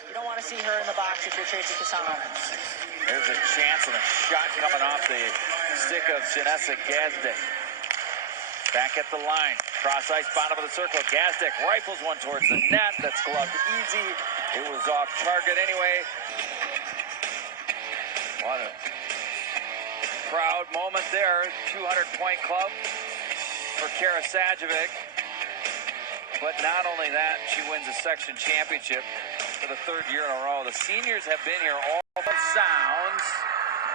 You don't want to see her in the box if you're Tracy Cassano. There's a chance and a shot coming off the stick of Janessa Gazdic. Back at the line, cross ice, bottom of the circle. Gazdic rifles one towards the net. That's gloved easy. It was off target anyway. What a proud moment there. 200-point club for Kara Sajovic. But not only that, she wins a section championship for the third year in a row. The seniors have been here all the sounds.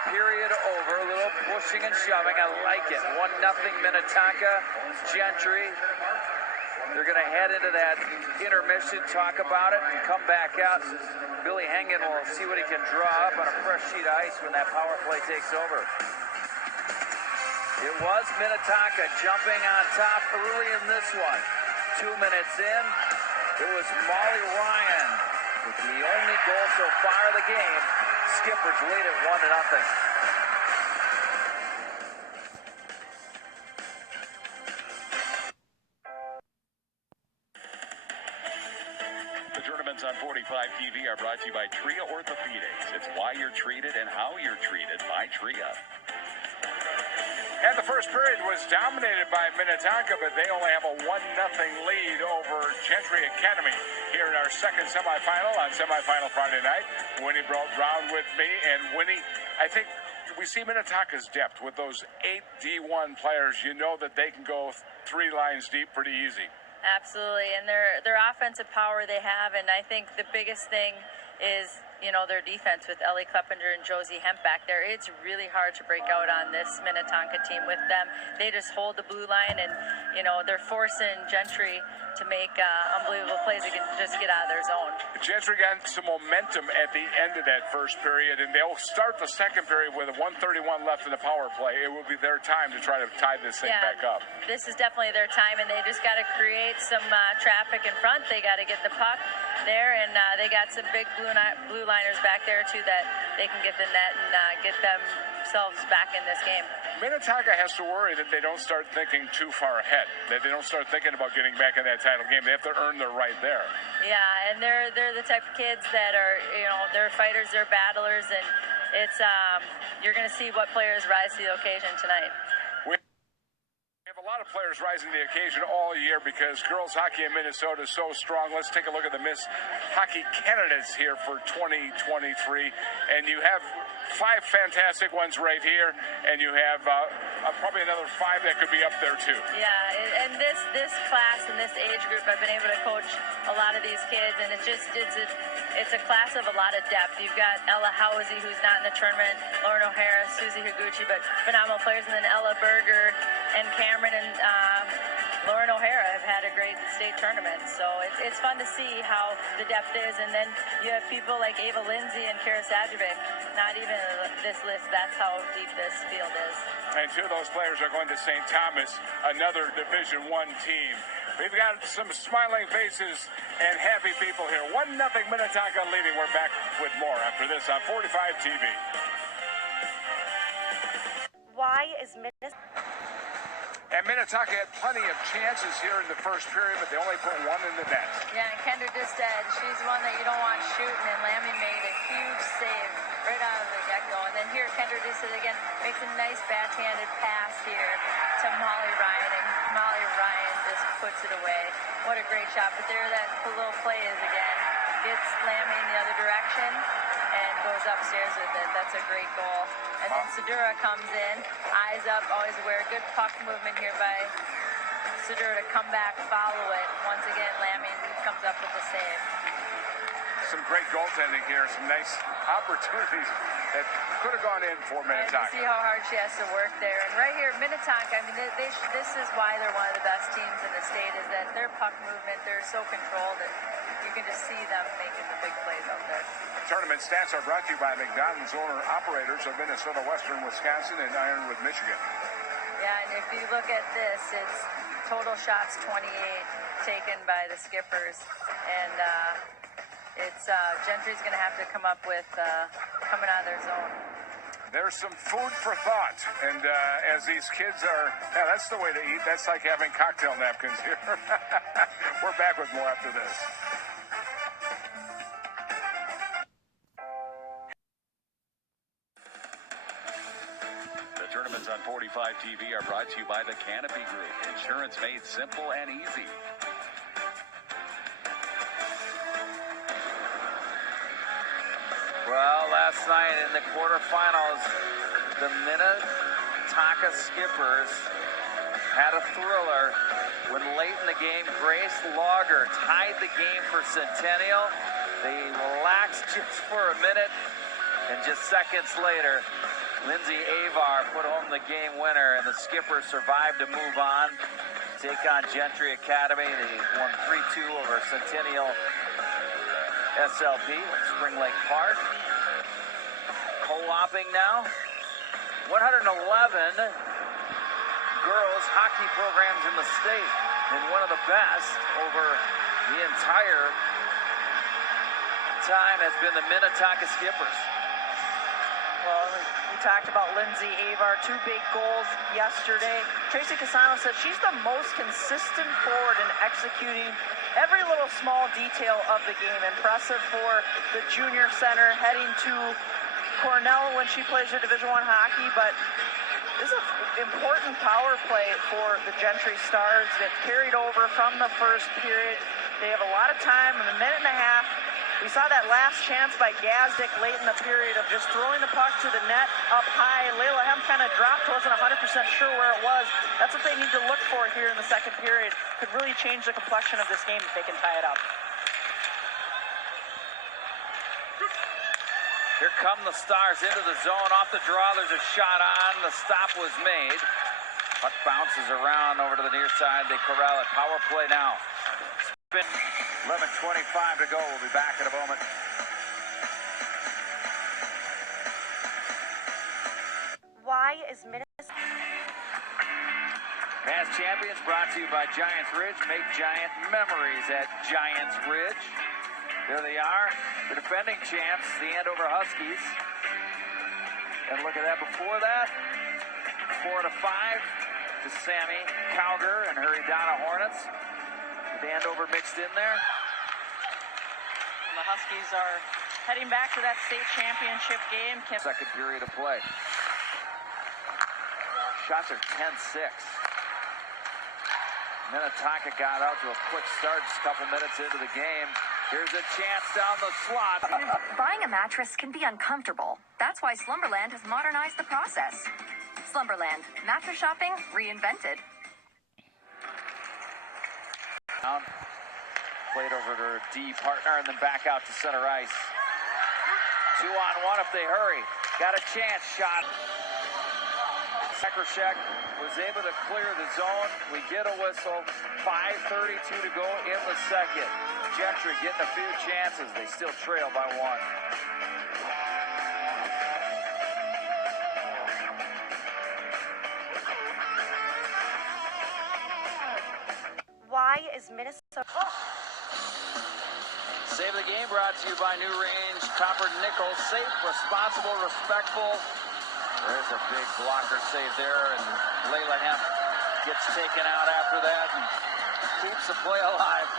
Period over. A little pushing and shoving. I like it. 1-0 Minnetonka. Gentry. They're going to head into that intermission, talk about it, and come back out. Billy Hengen will see what he can draw up on a fresh sheet of ice when that power play takes over. It was Minnetonka jumping on top early in this one. 2 minutes in, it was Molly Ryan with the only goal so far of the game. Skippers lead at 1-0. The tournaments on 45 TV are brought to you by Tria Orthopedics. It's why you're treated and how you're treated by Tria. And the first period was dominated by Minnetonka, but they only have a 1-0 lead over Gentry Academy here in our second semifinal on semifinal Friday night. Winnie Brown with me, and Winnie, I think we see Minnetonka's depth with those 8 D1 players. You know that they can go 3 lines deep pretty easy. Absolutely, and their offensive power they have, and I think the biggest thing is, you know, their defense with Ellie Kleppinger and Josie Hemp back there. It's really hard to break out on this Minnetonka team with them. They just hold the blue line, and, you know, they're forcing Gentry to make unbelievable plays to just get out of their zone. Gentry got some momentum at the end of that first period, and they'll start the second period with 1:31 left in the power play. It will be their time to try to tie this thing back up. This is definitely their time, and they just got to create some traffic in front. They got to get the puck there, and they got some big blue liners back there too that they can get the net and get themselves back in this game. Minnetonka has to worry that they don't start thinking too far ahead, that they don't start thinking about getting back in that title game. They have to earn their right there. Yeah, and they're the type of kids that are, you know, they're fighters, they're battlers, and it's you're going to see what players rise to the occasion tonight. We have a lot of players rising to the occasion all year because girls hockey in Minnesota is so strong. Let's take a look at the Miss Hockey candidates here for 2023, and you have 5 fantastic ones right here, and you have probably another 5 that could be up there too. Yeah, and this class and this age group, I've been able to coach a lot of these kids, and it's a class of a lot of depth. You've got Ella Housey, who's not in the tournament, Lauren O'Hara, Susie Higuchi, but phenomenal players, and then Ella Berger and Cameron and Lauren O'Hara have had a great state tournament, so it's fun to see how the depth is. And then you have people like Ava Lindsay and Kara Sajovic, not even this list. That's how deep this field is. And 2 of those players are going to St. Thomas, another Division I team. We've got some smiling faces and happy people here. 1-0 Minnetonka leading. We're back with more after this on 45 TV. Why is Minnesota? And Minnetonka had plenty of chances here in the first period, but they only put 1 in the net. Yeah, and Kendra just said she's one that you don't want shooting, and Lammy made a huge save right out of the get-go. And then here, Kendra just said again, makes a nice backhanded pass here to Molly Ryan, and Molly Ryan just puts it away. What a great shot. But there that little play is again, gets Lammy in the other direction and goes upstairs with it. That's a great goal. And then Sedura comes in, eyes up, always aware. Good puck movement here by Sedura to come back, follow it. Once again, Lammy comes up with the save. Some great goaltending here, some nice opportunities that could have gone in for Minnetonka. And you see how hard she has to work there. And right here, Minnetonka, I mean, this is why they're one of the best teams in the state, is that their puck movement, they're so controlled, and you can just see them making the big plays out there. Tournament stats are brought to you by McDonald's owner-operators of Minnesota, Western Wisconsin, and Ironwood, Michigan. Yeah, and if you look at this, it's total shots 28 taken by the Skippers. And it's Gentry's going to have to come up with coming out of their zone. There's some food for thought, and as these kids are, yeah, that's the way to eat. That's like having cocktail napkins here. We're back with more after this. tournaments on 45 TV are brought to you by the Canopy Group. Insurance made simple and easy. Well, last night in the quarterfinals, the Minnetonka Skippers had a thriller when late in the game, Grace Lager tied the game for Centennial. They relaxed just for a minute, and just seconds later, Lindsay Avar put home the game winner, and the Skippers survived to move on, take on Gentry Academy. They won 3-2 over Centennial SLP, Spring Lake Park. Co-oping now. 111 girls hockey programs in the state, and one of the best over the entire time has been the Minnetonka Skippers. Well, we talked about Lindsay Avar, 2 big goals yesterday. Tracy Casano said she's the most consistent forward in executing every little small detail of the game. Impressive for the junior center heading to Cornell when she plays her Division I hockey, but this is an important power play for the Gentry Stars that carried over from the first period. They have a lot of time, a minute and a half. We saw that last chance by Gazdick late in the period of just throwing the puck to the net up high. Layla Hem kind of dropped, wasn't 100% sure where it was. That's what they need to look for here in the second period. Could really change the complexion of this game if they can tie it up. Here come the Stars into the zone. Off the draw, there's a shot on. The stop was made. Puck bounces around over to the near side. They corral it. Power play now. Spin. 11:25 to go. We'll be back in a moment. Why is Minnesota? Past champions brought to you by Giants Ridge. Make giant memories at Giants Ridge. There they are, the defending champs, the Andover Huskies. And look at that. Before that, 4-5 to Sammy Cowger and her Edina Hornets. With Andover mixed in there. And the Huskies are heading back to that state championship game. Second period of play. Shots are 10-6. Minnetonka got out to a quick start just a couple minutes into the game. Here's a chance down the slot. Buying a mattress can be uncomfortable. That's why Slumberland has modernized the process. Slumberland, mattress shopping reinvented. Down. Played over to her D partner and then back out to center ice. 2-on-1 if they hurry. Got a chance shot. Sakrashek was able to clear the zone. We get a whistle. 5:32 to go in the second. Gentry getting a few chances. They still trail by 1. Why is Minnesota? Save the game brought to you by New Range Copper Nickel. Safe, responsible, respectful. There's a big blocker save there, and Layla Hemp gets taken out after that and keeps the play alive.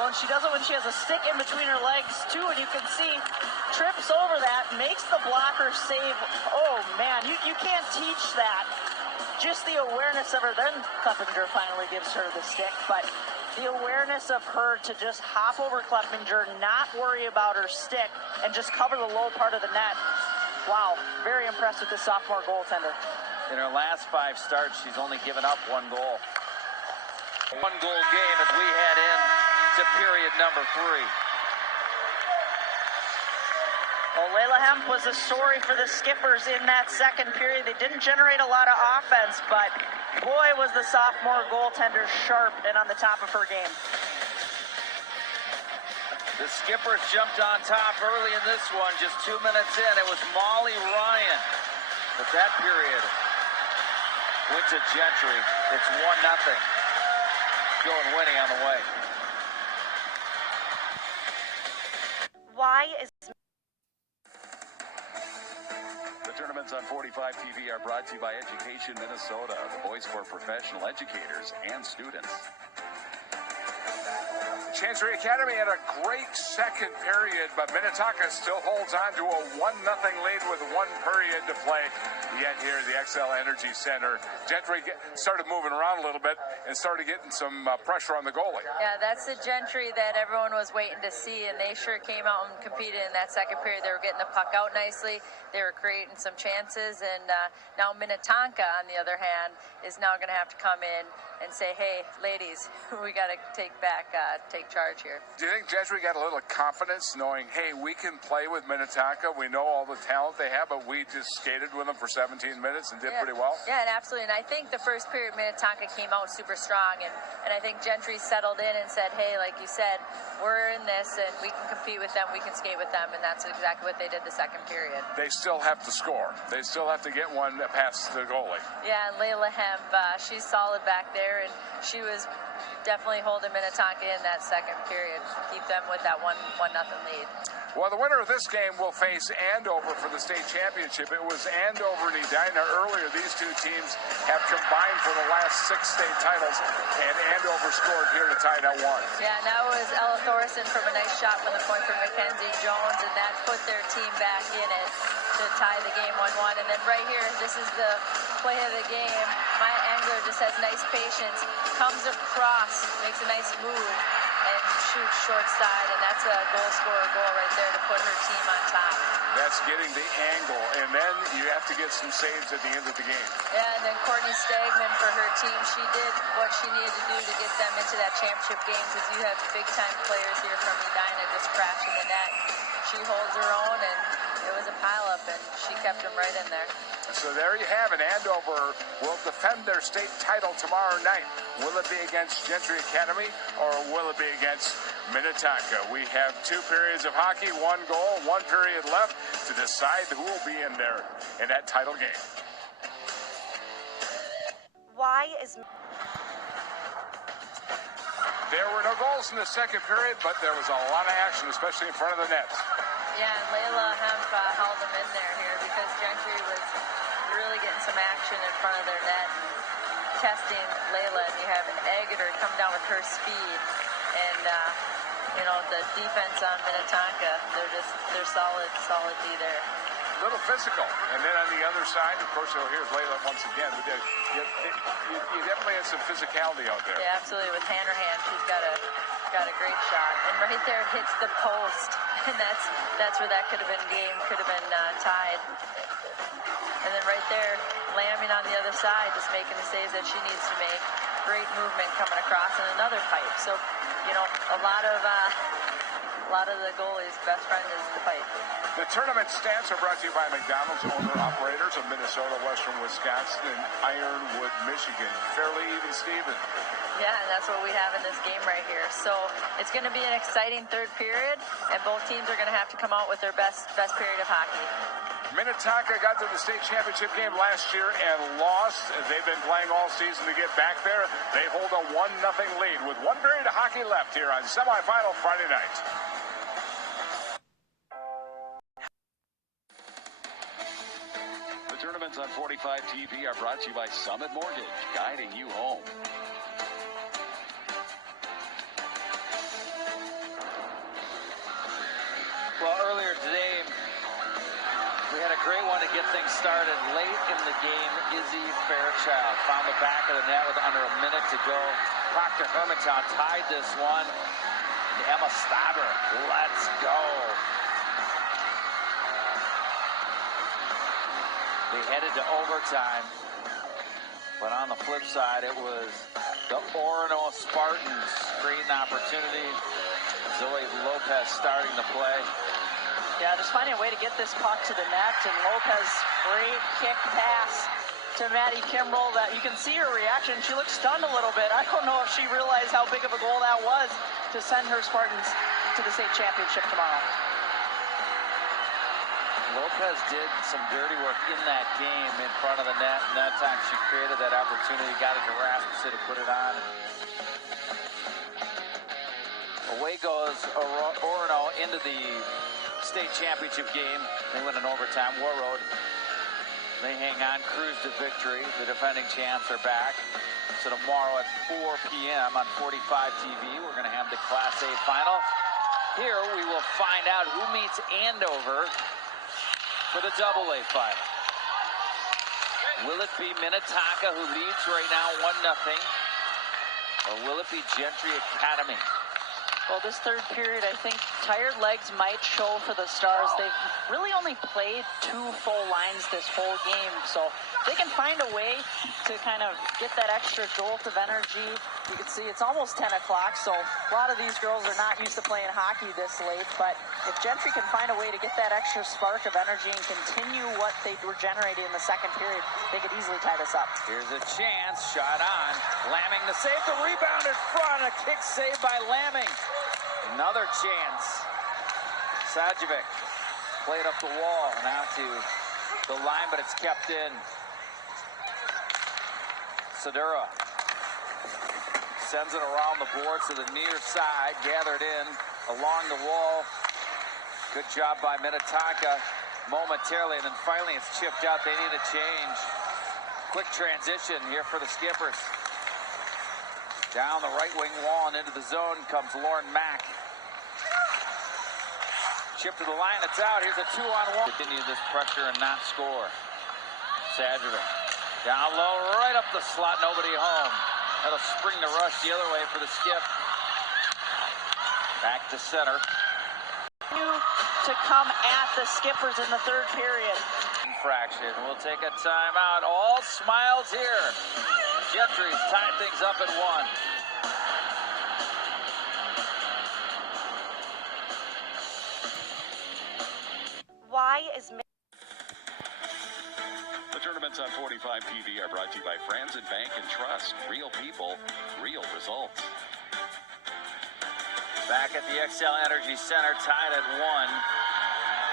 Well, and she does it when she has a stick in between her legs, too, and you can see, trips over that, makes the blocker save. Oh, man, you can't teach that. Just the awareness of her, then Kleppinger finally gives her the stick, but the awareness of her to just hop over Kleppinger, not worry about her stick, and just cover the low part of the net. Wow, very impressed with this sophomore goaltender. In her last 5 starts, she's only given up 1 goal. 1-goal game as we head in to period number 3. Well, Layla Hemp was a story for the Skippers in that second period. They didn't generate a lot of offense, but boy, was the sophomore goaltender sharp and on the top of her game. The Skippers jumped on top early in this one, just 2 minutes in. It was Molly Ryan. But that period went to Gentry. It's 1-0. Joe and Winnie on the way. Why is The tournaments on 45 TV are brought to you by Education Minnesota, the voice for professional educators and students. Chancery Academy had a great second period, but Minnetonka still holds on to a 1-0 lead with 1 period to play. Yet here at the XL Energy Center, Gentry started moving around a little bit and started getting some pressure on the goalie. Yeah, that's the Gentry that everyone was waiting to see, and they sure came out and competed in that second period. They were getting the puck out nicely. They were creating some chances, and now Minnetonka, on the other hand, is now going to have to come in and say, hey, ladies, we got to take charge here. Do you think Gentry got a little confidence knowing, hey, we can play with Minnetonka, we know all the talent they have, but we just skated with them for 17 minutes and did pretty well? Yeah, and absolutely. And I think the first period, Minnetonka came out super strong, and I think Gentry settled in and said, hey, like you said, we're in this, and we can compete with them, we can skate with them, and that's exactly what they did the second period. They still have to score. They still have to get one past the goalie. Yeah, and Layla Hemp, she's solid back there, and she was definitely holding Minnetonka in that second period, keep them with that 1-0 lead. Well, the winner of this game will face Andover for the state championship. It was Andover and Edina earlier. These two teams have combined for the last 6 state titles, and Andover scored here to tie it at 1. Yeah, and that was Ella Thorson from a nice shot from the point from Mackenzie Jones, and that put their team back in it to tie the game 1-1. And then right here, this is the play of the game. Maya Angler just has nice patience, comes across, makes a nice move, and shoots short side, and that's a goal scorer goal right there to put her team on top. That's getting the angle, and then you have to get some saves at the end of the game. Yeah, and then Courtney Stagman for her team, she did what she needed to do to get them into that championship game, because you have big-time players here from Edina just crashing the net. She holds her own, and it was a pile-up, and she kept them right in there. So there you have it. Andover will defend their state title tomorrow night. Will it be against Gentry Academy, or will it be against Minnetonka? We have 2 periods of hockey, 1 goal, 1 period left to decide who will be in there in that title game. Why is There were no goals in the second period, but there was a lot of action, especially in front of the nets. Yeah, and Layla Hemp held them in there here because Gentry was really getting some action in front of their net, testing Layla, and you have Agater come down with her speed, and the defense on Minnetonka, they're solid D there. A little physical, and then on the other side, of course, here's Layla once again. But you definitely had some physicality out there. Yeah, absolutely. With Hanrahan, she's got a great shot, and right there hits the post, and that's where that could have been game, could have been tied. And then right there, Lamming on the other side, just making the saves that she needs to make. Great movement coming across, and another pipe. So, a lot of the goalie's best friend is the pipe. The tournament stats are brought to you by McDonald's, owner-operators of Minnesota, Western Wisconsin, and Ironwood, Michigan. Fairly even, Steven. Yeah, and that's what we have in this game right here. So it's going to be an exciting third period, and both teams are going to have to come out with their best period of hockey. Minnetonka got to the state championship game last year and lost. They've been playing all season to get back there. They hold a 1-0 lead with 1 period of hockey left here on semifinal Friday night. The tournaments on 45 TV are brought to you by Summit Mortgage, guiding you home. Well, earlier today, we had a great one to get things started. Late in the game, Izzy Fairchild found the back of the net with under a minute to go. Proctor Hermantown tied this one. Emma Staber, let's go. They headed to overtime, but on the flip side, it was the Orono Spartans creating opportunity. Zoe Lopez starting the play. Yeah, just finding a way to get this puck to the net, and Lopez, great kick pass to Maddie Kimbrell. That you can see her reaction. She looks stunned a little bit. I don't know if she realized how big of a goal that was to send her Spartans to the state championship tomorrow. Lopez did some dirty work in that game in front of the net, and that time she created that opportunity, got it to Rasmussen to put it on. Away goes Orono into the state championship game. They win in overtime. Warroad, they hang on, cruise to victory. The defending champs are back. So tomorrow at 4 p.m. on 45 TV, we're going to have the Class A final. Here we will find out who meets Andover for the AA final. Will it be Minnetonka, who leads right now 1-0, or will it be Gentry Academy? Well, this third period, I think tired legs might show for the Stars. They've really only played 2 full lines this whole game, so they can find a way to kind of get that extra jolt of energy. You can see it's almost 10 o'clock, so a lot of these girls are not used to playing hockey this late, but if Gentry can find a way to get that extra spark of energy and continue what they were generating in the second period, they could easily tie this up. Here's a chance, shot on. Lamming the save, the rebound in front, a kick save by Lamming. Another chance. Sajovic played up the wall, now to the line, but it's kept in. Sedura sends it around the boards to the near side, gathered in along the wall. Good job by Minnetonka momentarily, and then finally it's chipped out. They need a change. Quick transition here for the Skippers. Down the right wing wall and into the zone comes Lauren Mack. Chip to the line, it's out. Here's a 2-on-1. Continue this pressure and not score. Sajovic down low, right up the slot, nobody home. That'll spring the rush the other way for the Skip. Back to center. To come at the Skippers in the third period. Infraction. We'll take a timeout. All smiles here. Gentry's tied things up at 1. Why is The tournaments on 45 TV are brought to you by Franzen Bank and Trust. Real people, real results. Back at the XL Energy Center, tied at 1.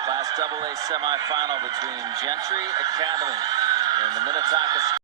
Class AA semifinal between Gentry Academy and the Minnetonka